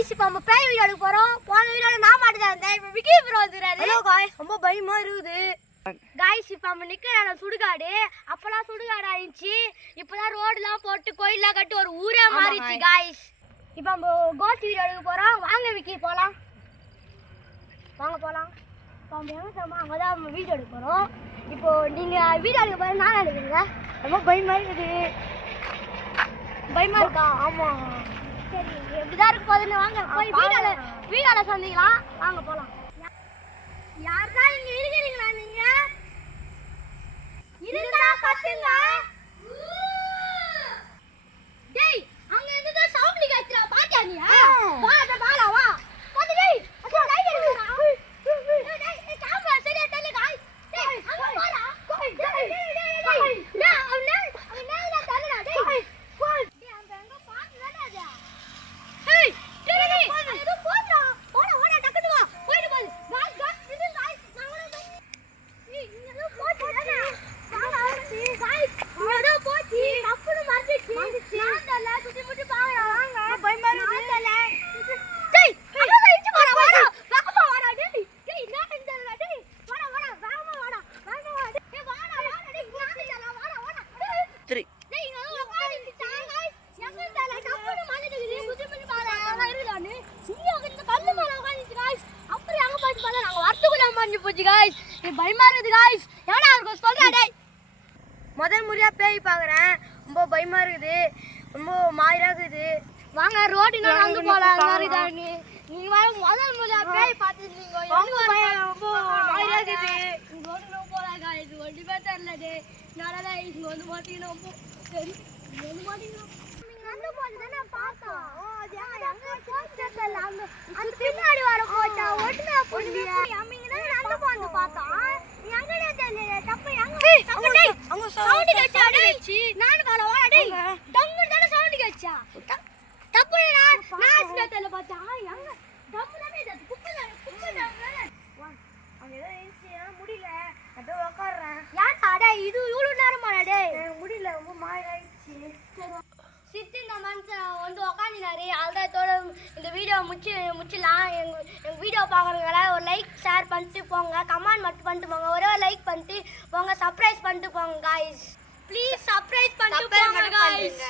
Guys இப்போ நம்ம பேய் வீடியோ எடுக்க போறோம். போன வீடியோல நான் மாட்டேன் இருந்தேன். இப்போ விக்கி ப்ரோ வந்துறாரு. ஹலோ गाइस ரொம்ப பயமா இருக்குது. गाइस இப்போ நம்ம நிக்கிற இடம் சுடுகாடு. அப்பலாம் சுடுகாடு ஆயிச்சு. இப்போதான் ரோட்லாம் போட்டு கோயில்லாம் கட்டி ஒரு ஊரே மாறிச்சு गाइस. இப்போ நம்ம கோஸ்ட் வீடியோ எடுக்க போறோம். வாங்க விக்கி போலாம். வாங்க போலாம். நம்ம எங்க போறோம் அங்கதான் நம்ம வீடியோ எடுக்க போறோம். இப்போ நீங்க வீடியோ எடுக்க போற நான் எடுக்கிறீங்க. ரொம்ப பயமா இருக்குது. பயமா இருக்கா? ஆமா. சரி எப்படிதான் இருக்கு போதுன்னு வாங்க போய் வீடால சந்திக்கலாம். வாங்க போலாம். யார்தான் இங்க இருக்கிறீங்களா நீங்க? இருந்தா கத்துங்க. டேய் அங்க இருந்து சவுண்ட் கேக்குறா பாத்தியா நீ? வா வா வா. வந்து டேய் அங்க லைட் எடுடா. டேய் கேமரா சரியா தள்ளு गाइस. டேய் அங்க போடா. டேய் டேய் டேய். நான் அவனே தள்ளுடா டேய். டேய் அங்க எங்க பாத்துடா டேய். ஏய் டேய் டேய் அது போடா. போடா டக்குனு வா. போயிடு போடு. गाइस இது गाइस நான் வர ஏய் இங்க போடுடா. வாடா गाइस இங்க போடி. கப்புல மாட்டிச்சு. நான் தல சுத்தி முட்டி பாறா. வாங்க பயமா இருக்கு. டேய் அங்க இடிச்சு போடா. வாடா வேகமா வாடா டேய். டேய் நான் இந்தடா டேய். வாடா வேகமா வாடா. வேகமா வாடா. டேய் வாடா டேய் நான் இந்தடா வாடா. 3 டேய் இங்க உட்கார்ந்துட்டா गाइस. எங்க தல கப்புல மாட்டிச்சு. சுத்தி முட்டி பாறா. நான் இருடானே. இங்க இந்த கல்லு மேல உட்கார்ந்துச்சு गाइस. அப்புறம் அங்க போய் பாறா நாங்க வரதுக்குள்ள மாட்டி போச்சு गाइस. இது பயமா இருக்குது गाइस. எவனா இருக்கு சொல்றா டேய். முதல் முறையா பேய் பாக்குறேன். ரொம்ப பயமா இருக்குது. ரொம்ப மாயிரா இருக்குது. வாங்க ரோட்டினா வந்து போலாம். சரிடா நீங்க வர முதல் முறையா பேய் பாத்துட்டீங்க. ரொம்ப மாயிரா இருக்குது. ரோட்ல போலாம் गाइस. ஒண்டி பார்த்தல டேய். நாளா இங்க வந்து மாட்டினோ. சரி வந்து மாட்டினோ. நீங்க வந்து போறதா பார்த்தோம். ஓ அங்க போச்சல அங்க அது பின்னாடி வர போச்சா. ஒண்ணே போடியா. அம்மிங்க தான் வந்து போந்து பார்த்தோம். நீ அங்கடே தெரியல. தப்பு எங்க தப்பு டேய். அங்க சவுண்ட் கேச்சா டேய். நான் கால வாடா டேய். டங்கு தான சவுண்ட் கேச்சா. தப்பு நான் ஸ்பேட்டல பார்த்தா. எங்க டப்பு தானே இது. குப்பை அங்க ஏதோ ஏசியா முடியல. அப்படியே உட்கார்றேன். ஏன்டா டேய் இது இவ்வளவு நேரமா டேய். முடியல ரொம்ப மாயிராயிச்சு. சித்தி இந்த மனுஷன் வந்து உட்காந்துனாரு. அல்தத்தோட இந்த வீடியோ முடிச்சிடலாம். எங்கள் வீடியோ பார்க்குறவங்கள ஒரு லைக் ஷேர் பண்ணிட்டு போங்க. கமெண்ட் மட்டும் பண்ணிட்டு போங்க. ஒரே லைக் பண்ணிட்டு போங்க. சர்ப்ரைஸ் பண்ணிட்டு போங்க गाइस. ப்ளீஸ் சர்ப்ரைஸ் பண்ணிட்டு போங்க गाइस.